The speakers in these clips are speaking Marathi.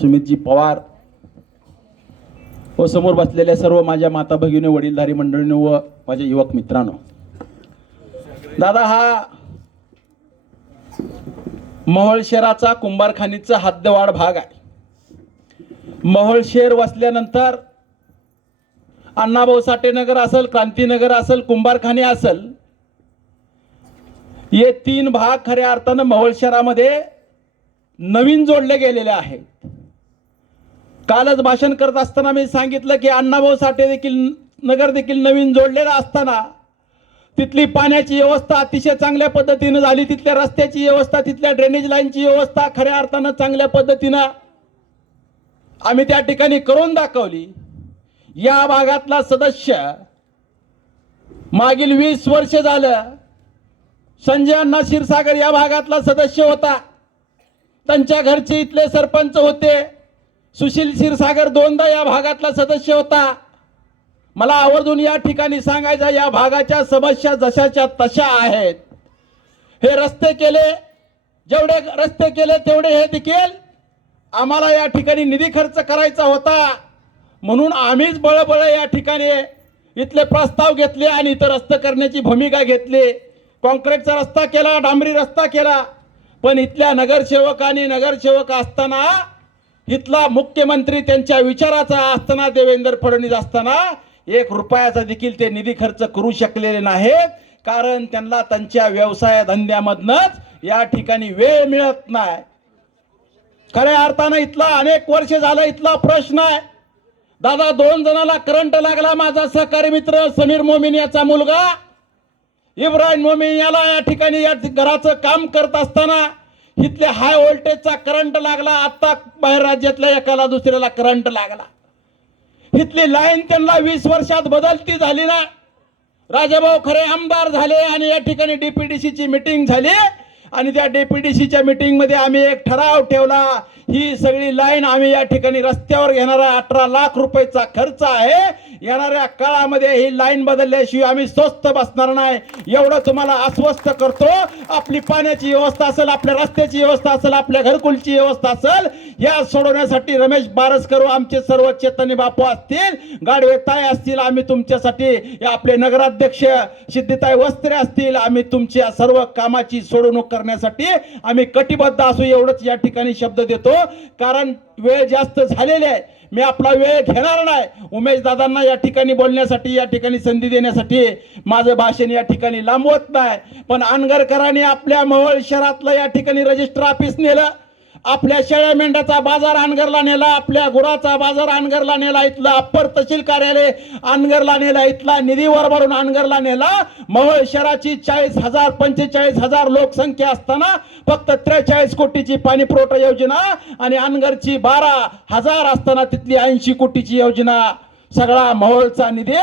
सुमितजी पवार व समोर बसलेल्या सर्व माझ्या माता भगिनी, वडीलधारी मंडळींनो व माझ्या युवक मित्रांनो, दादा हा मोहोळ शहराचा कुंभारखानीचा हद्दवाढ भाग आहे. मोहोळ शहर वसल्यानंतर अण्णाभाऊ साठे नगर असेल, क्रांतीनगर असेल, कुंभारखानी असेल, हे तीन भाग खऱ्या अर्थानं मोहोळ शहरामध्ये नवीन जोडले गेलेले आहेत. कालच भाषण करत असताना मी सांगितलं की अण्णाभाऊ साठे देखील नगर देखील नवीन जोडलेलं असताना तिथली पाण्याची व्यवस्था अतिशय चांगल्या पद्धतीने झाली, तिथल्या रस्त्याची व्यवस्था, तिथल्या ड्रेनेज लाईनची व्यवस्था खऱ्या अर्थानं चांगल्या पद्धतीनं आम्ही त्या ठिकाणी करून दाखवली. या भागातला सदस्य मागील 20 वर्ष झालं संजय अण्णा क्षीरसागर या भागातला सदस्य होता. त्यांच्या घरचे इथले सरपंच होते. सुशील क्षीरसागर दोनदा या भागातला सदस्य होता. मला आवर्जून या ठिकाणी सांगायचं, या भागाच्या समस्या जशाच्या तशा आहेत. हे रस्ते केले, जेवढे रस्ते केले तेवढे हे देखील आम्हाला या ठिकाणी निधी खर्च करायचा होता, म्हणून आम्हीच बळबळ या ठिकाणी इथले प्रस्ताव घेतले आणि इथं रस्ते करण्याची भूमिका घेतली. कॉन्क्रीटचा रस्ता केला, डांबरी रस्ता केला, पण इथल्या नगरसेवकांनी नगरसेवक असताना, इथला मुख्यमंत्री त्यांच्या विचाराचा असताना, देवेंद्र फडणवीस असताना 1 रुपयाचा देखील ते निधी खर्च करू शकलेले नाहीत. कारण त्यांना त्यांच्या व्यवसाय धंद्यामधनच या ठिकाणी वेळ मिळत नाही. खऱ्या अर्थानं इथला अनेक वर्ष झालं इथला प्रश्न आहे. दादा 2 जणाला करंट लागला. माझा सहकारी मित्र समीर मोमीन याचा मुलगा इब्राहिम मोमीन याला या ठिकाणी या घराचं काम करत असताना इथल्या हाय व्होल्टेजचा करंट लागला. आता बाहेर राज्यातल्या एकाला दुसऱ्याला करंट लागला. इथली लाईन त्यांना 20 वर्षात बदलती झाली ना. राजाभाऊ खरे आमदार झाले आणि या ठिकाणी डीपीडीसीची मीटिंग झाली आणि त्या डीपीडीसीच्या मीटिंग मध्ये आम्ही एक ठराव ठेवला, ही सगळी लाईन आम्ही या ठिकाणी रस्त्यावर घेणारा 18 लाख रुपयाचा खर्च आहे. येणाऱ्या काळामध्ये ही लाईन बदलल्याशिवाय आम्ही स्वस्त बसणार नाही, एवढं तुम्हाला आश्वस्त करतो. आपली पाण्याची व्यवस्था असेल, आपल्या रस्त्याची व्यवस्था असेल, आपल्या घरकुलची व्यवस्था असेल, या सोडवण्यासाठी रमेश बारसकर आमचे सर्व चैतन्य बापू असतील, गाडवेताई असतील, आम्ही तुमच्यासाठी आपले नगराध्यक्ष सिद्धिताई वस्त्रे असतील, आम्ही तुमच्या सर्व कामाची सोडवणूक करण्यासाठी आम्ही कटिबद्ध असू, एवढंच या ठिकाणी शब्द देतो. कारण वेळ जास्त झालेली आहे, मी आपला वेळ घेणार नाही. उमेश दादांना या ठिकाणी बोलण्यासाठी, या ठिकाणी संधी देण्यासाठी माझं भाषण या ठिकाणी लांबवत नाही. पण अनगरकरांनी आपल्या मोहोळ शहरातलं या ठिकाणी रजिस्टर ऑफिस नेलं, आपल्या शेळ्या मेंढ्याचा बाजार अनगरला नेला, आपल्या गुराचा बाजार अनगरला नेला, इथलं अप्पर तहसील कार्यालय अनगरला नेला, इथला निधी वरभरून अनगरला नेला. मोहोळ शहराची 40,000 45,000 लोकसंख्या असताना फक्त 43 कोटीची पाणी पुरवठा योजना आणि अनगरची 12,000 असताना तिथली 80 कोटीची योजना, सगळा मोहोळचा निधी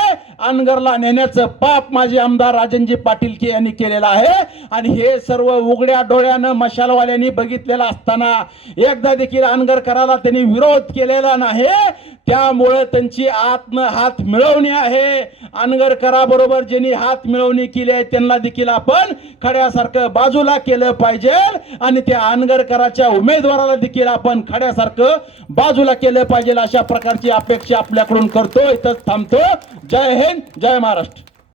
अनगरला नेण्याचं पाप माझे आमदार राजनजी पाटील यांनी केलेलं आहे. आणि हे सर्व उघड्या डोळ्यानं मशालवाल्यांनी बघितलेलं असताना एकदा देखील अनगरकराला त्यांनी विरोध केलेला नाही. त्यामुळे त्यांची आतनं हात मिळवणी आहे. अनगरकराबरोबर ज्यांनी हात मिळवणी केली आहे त्यांना देखील आपण खड्यासारखं बाजूला केलं पाहिजे आणि त्या अनगरकराच्या उमेदवाराला देखील आपण खड्यासारखं बाजूला केलं पाहिजे, अशा प्रकारची अपेक्षा आपल्याकडून करतो. इथंच थांबतो. जय हिंद, जय महाराष्ट्र.